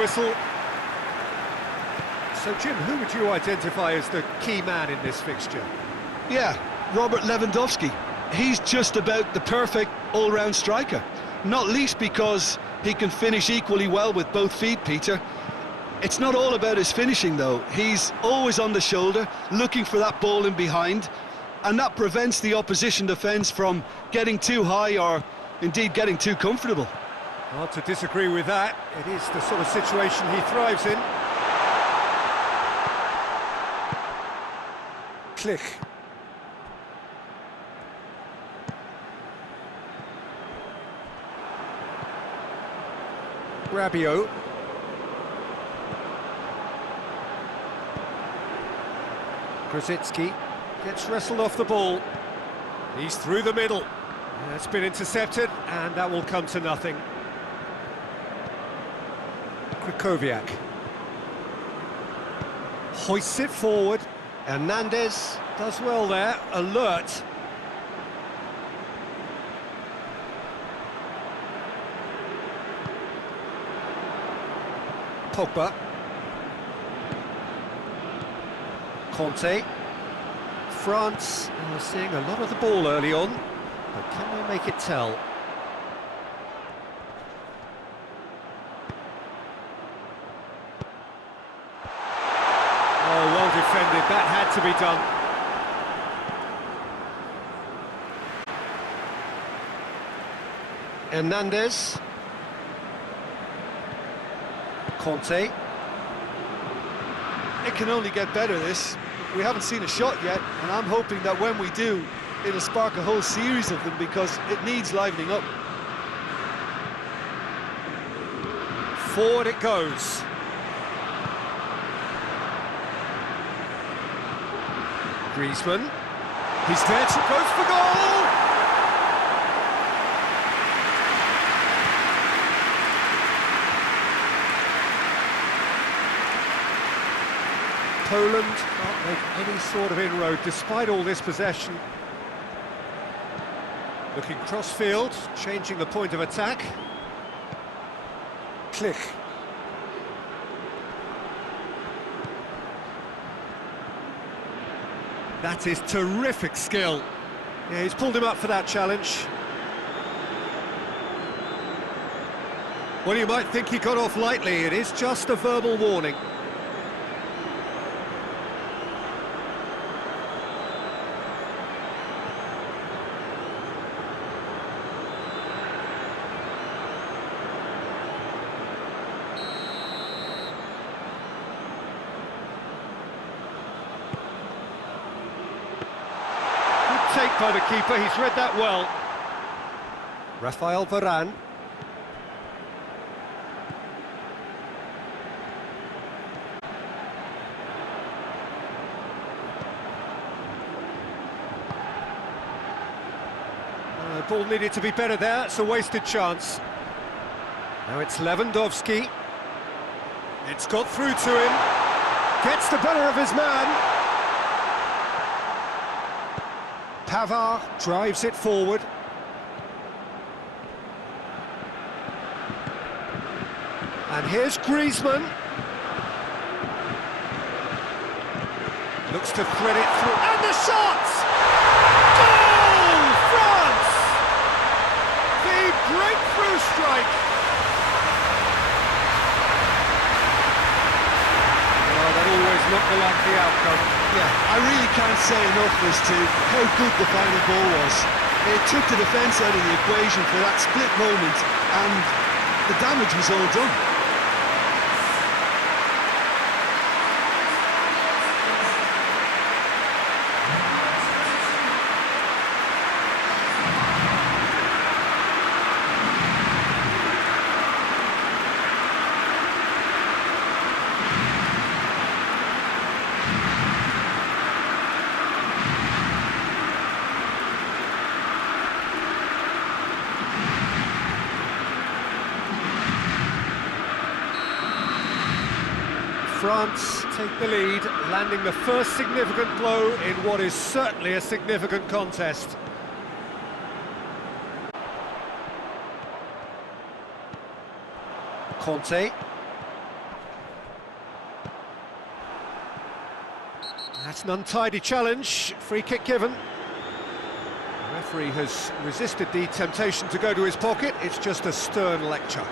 whistle. So, Jim, who would you identify as the key man in this fixture? Yeah, Robert Lewandowski. He's just about the perfect all-round striker. Not least because he can finish equally well with both feet, Peter. It's not all about his finishing, though. He's always on the shoulder, looking for that ball in behind, and that prevents the opposition defence from getting too high or, indeed, getting too comfortable. Hard to disagree with that. It is the sort of situation he thrives in. Click. Rabiot. Krasitsky gets wrestled off the ball. He's through the middle. It's been intercepted, and that will come to nothing. Krychowiak hoists it forward. Hernandez does well there, alert. Pogba. Conte. France are seeing a lot of the ball early on, but can they make it tell? Oh, well defended, that had to be done. Hernandez. Conte. It can only get better, this. We haven't seen a shot yet, and I'm hoping that when we do, it'll spark a whole series of them, because it needs livening up. Forward it goes. Griezmann. He's there to go for goal! Poland can't make any sort of inroad despite all this possession. Looking cross-field, changing the point of attack. Click. That is terrific skill. Yeah, he's pulled him up for that challenge. Well, you might think he got off lightly. It is just a verbal warning. Take by the keeper, he's read that well. Rafael Varane. The ball needed to be better there, it's a wasted chance. Now it's Lewandowski. It's got through to him. Gets the better of his man. Pavard drives it forward. And here's Griezmann. Looks to thread it through. And the shot! Goal! France! The breakthrough strike. Well, that always looked the likely outcome. Yeah, I really can't say enough as to how good the final ball was. It took the defence out of the equation for that split moment, and the damage was all done. France take the lead, landing the first significant blow in what is certainly a significant contest. Conte. That's an untidy challenge, free kick given. The referee has resisted the temptation to go to his pocket, it's just a stern lecture.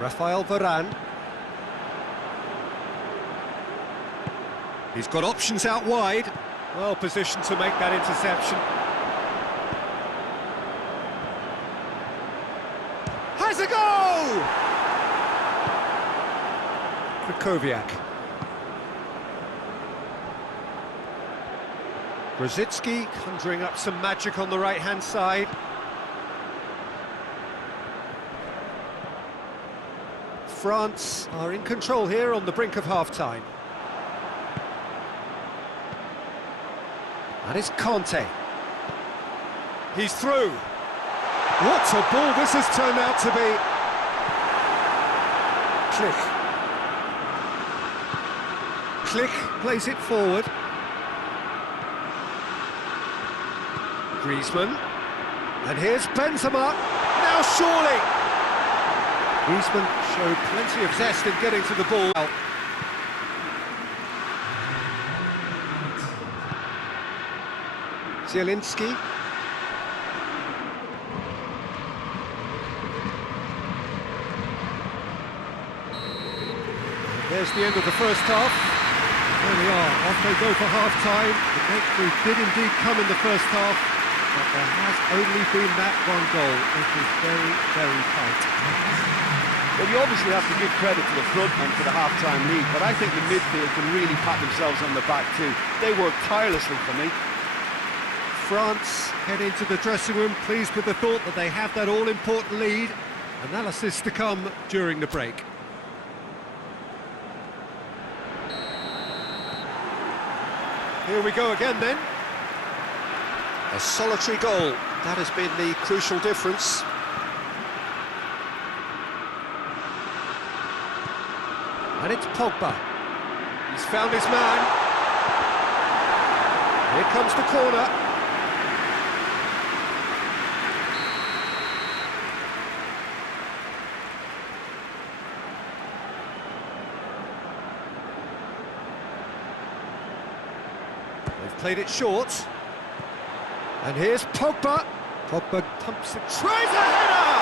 Rafael Varane. He's got options out wide. Well positioned to make that interception. Has a goal! Krychowiak. Grosicki conjuring up some magic on the right-hand side. France are in control here on the brink of half-time. That is Conte. He's through. What a ball this has turned out to be. Click plays it forward. Griezmann. And here's Benzema. Now surely. Griezmann showed plenty of zest in getting to the ball. Zielinski. There's the end of the first half. There we are, off they go for half-time. The breakthrough did indeed come in the first half, but there has only been that one goal. It is very, very tight. Well, you obviously have to give credit to the front men for the half-time lead, but I think the midfield can really pat themselves on the back too. They worked tirelessly for me. France head into the dressing room pleased with the thought that they have that all-important lead. Analysis to come during the break. Here we go again then. A solitary goal, that has been the crucial difference. And it's Pogba. He's found his man. Here comes the corner. They've played it short. And here's Pogba. Pogba pumps it, tries a header!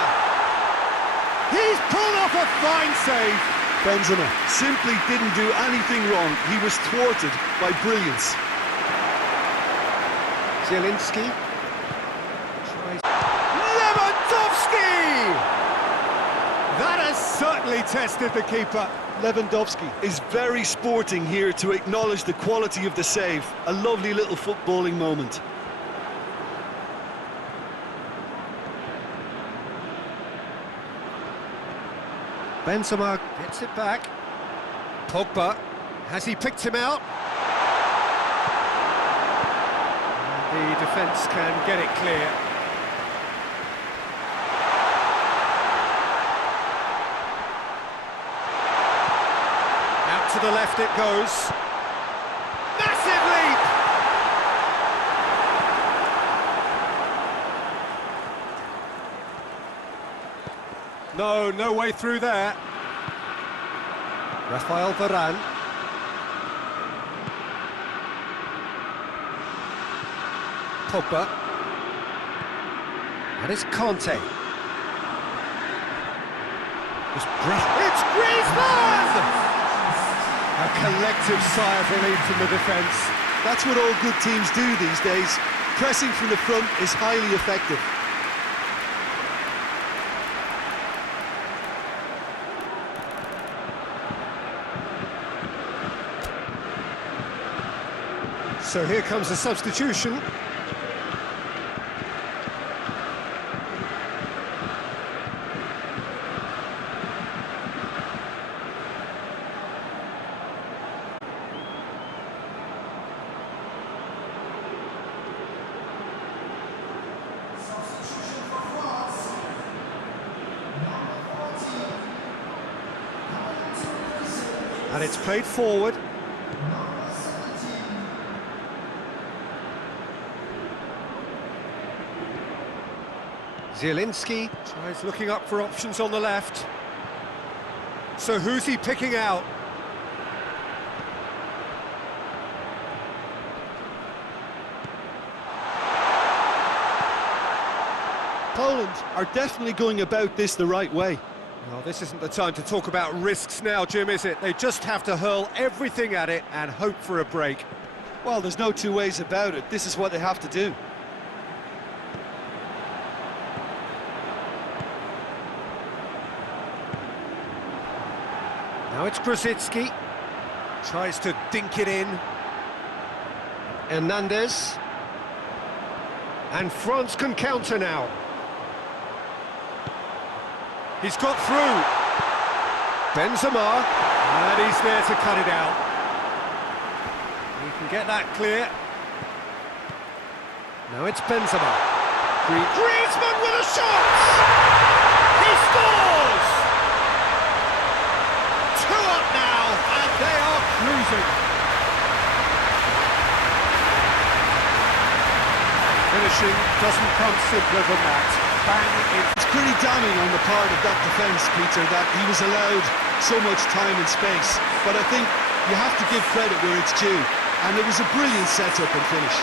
He's pulled off a fine save. Benzema simply didn't do anything wrong. He was thwarted by brilliance. Zielinski. Lewandowski! That has certainly tested the keeper. Lewandowski is very sporting here to acknowledge the quality of the save. A lovely little footballing moment. Benzema gets it back. Pogba, has he picked him out? And the defence can get it clear. Out to the left it goes. Massive leap! No way through there. Rafael Varane. Pogba. And it's Conte. It's Griezmann! A collective sigh of relief from the defence. That's what all good teams do these days. Pressing from the front is highly effective. So here comes the substitution. And it's played forward. Zielinski tries looking up for options on the left. So who's he picking out? Poland are definitely going about this the right way. Well, this isn't the time to talk about risks now, Jim, is it? They just have to hurl everything at it and hope for a break. Well, there's no two ways about it. This is what they have to do. Now it's Krasitsky. Tries to dink it in. Hernandez. And France can counter now. He's got through. Benzema. And he's there to cut it out. He can get that clear. Now it's Benzema. Griezmann with a shot! He scores! 2 up now, and they are cruising. Finishing doesn't come simpler than that. Bang in. It's pretty damning on the part of that defence, Peter, that he was allowed so much time and space. But I think you have to give credit where it's due. And it was a brilliant setup and finish.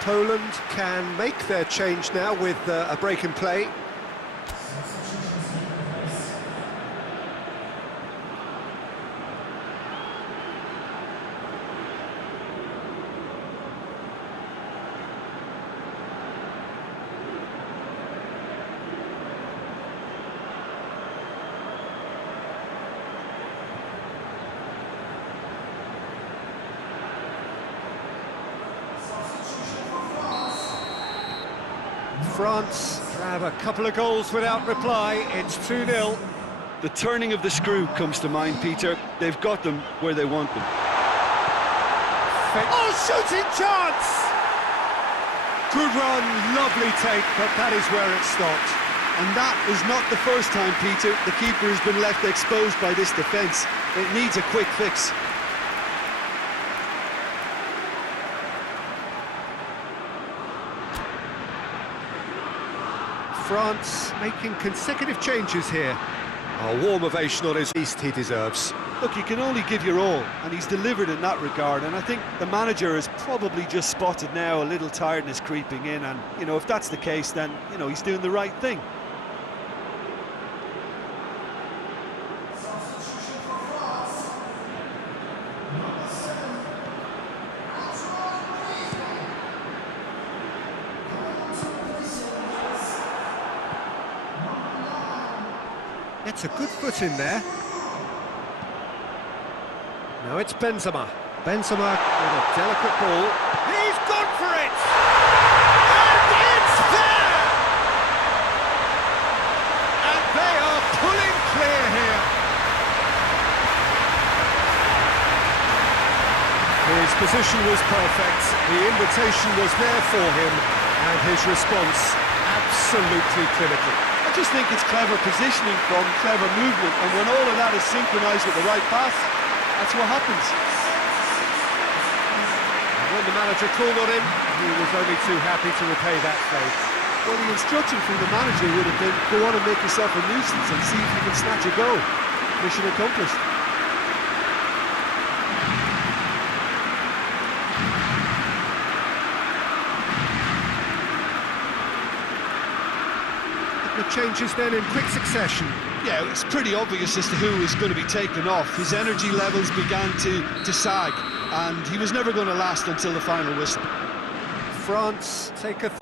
Poland can make their change now with a break in play. France have a couple of goals without reply. It's 2-0. The turning of the screw comes to mind, Peter. They've got them where they want them. Oh, shooting chance! Good run, lovely take, but that is where it stopped. And that is not the first time, Peter, the keeper has been left exposed by this defence. It needs a quick fix. France making consecutive changes here. A warm ovation on his east he deserves. Look, you can only give your all, and he's delivered in that regard, and I think the manager has probably just spotted now a little tiredness creeping in, and, you know, if that's the case, then, you know, he's doing the right thing. It's a good foot in there. Now it's Benzema. Benzema with a delicate ball. He's gone for it! And it's there! And they are pulling clear here. His position was perfect. The invitation was there for him. And his response absolutely clinical. I just think it's clever positioning from clever movement, and when all of that is synchronised with the right pass, that's what happens. And when the manager called on him, he was only too happy to repay that faith. Well, the instruction from the manager would have been, go on and make yourself a nuisance and see if you can snatch a goal. Mission accomplished. The changes then in quick succession. Yeah, it's pretty obvious as to who was going to be taken off. His energy levels began to sag, and he was never going to last until the final whistle. France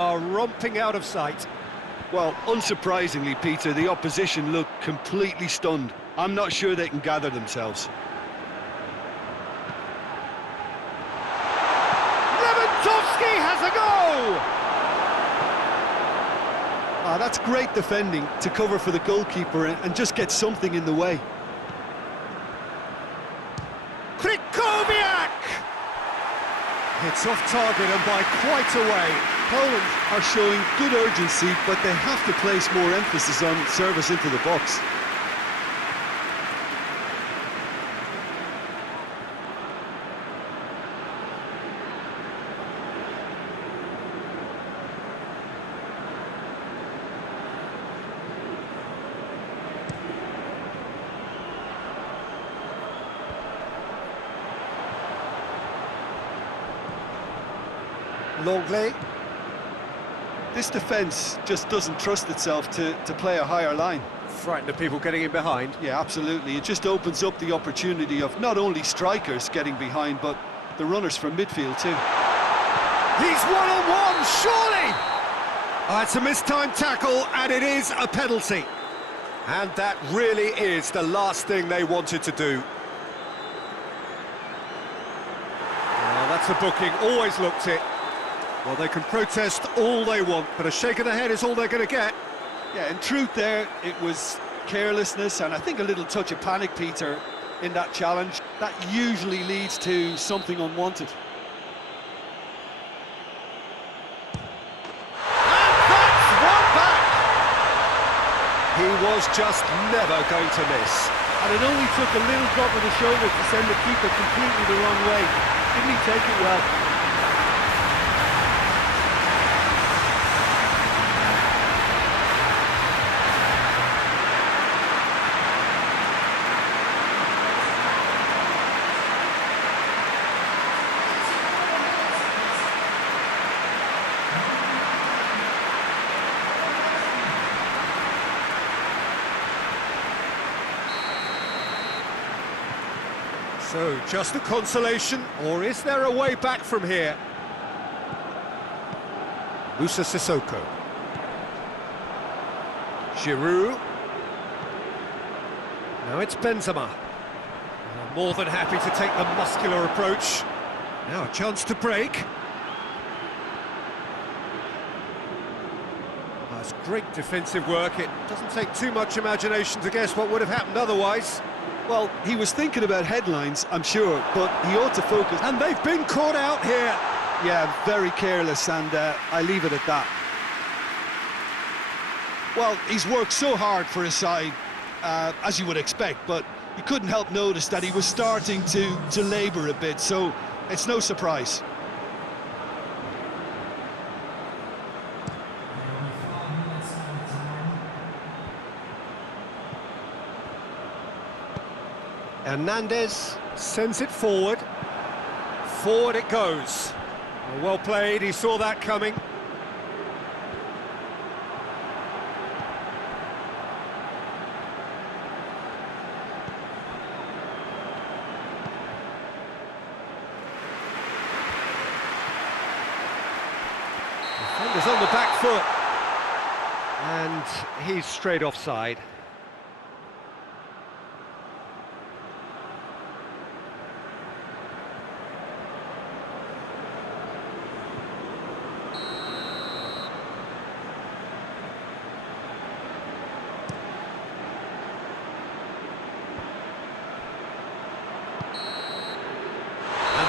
are romping out of sight. Well, unsurprisingly, Peter, the opposition looked completely stunned. I'm not sure they can gather themselves. Lewandowski has a go! Ah, that's great defending to cover for the goalkeeper and just get something in the way. Krychowiak! It's off target and by quite a way. Poland are showing good urgency, but they have to place more emphasis on service into the box. Longley. This defence just doesn't trust itself to play a higher line. Frightened of people getting in behind. Yeah, absolutely. It just opens up the opportunity of not only strikers getting behind, but the runners from midfield too. He's one-on-one, surely! It's a mistimed tackle, and it is a penalty. And that really is the last thing they wanted to do. Well, that's a booking, always looked it. Well, they can protest all they want, but a shake of the head is all they're going to get. Yeah, in truth there, it was carelessness and I think a little touch of panic, Peter, in that challenge. That usually leads to something unwanted. And that's one back! He was just never going to miss. And it only took a little drop of the shoulder to send the keeper completely the wrong way. Didn't he take it well? So, just a consolation, or is there a way back from here? Musa Sissoko. Giroud. Now it's Benzema. More than happy to take the muscular approach. Now a chance to break. That's great defensive work. It doesn't take too much imagination to guess what would have happened otherwise. Well, he was thinking about headlines, I'm sure, but he ought to focus. And they've been caught out here. Yeah, very careless, and I leave it at that. Well, he's worked so hard for his side, as you would expect, but you couldn't help notice that he was starting to labour a bit, so it's no surprise. Hernandez sends it forward. Forward it goes. Well played, he saw that coming. Defender's on the back foot. And he's straight offside.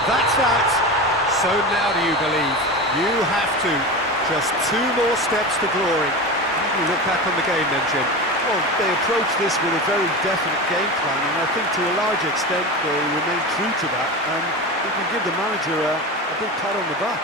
That's that. So now do you believe? You have to. Just 2 more steps to glory. How do you look back on the game then, Jim? Well, they approached this with a very definite game plan, and I think to a large extent they remain true to that, and we can give the manager a big pat on the back.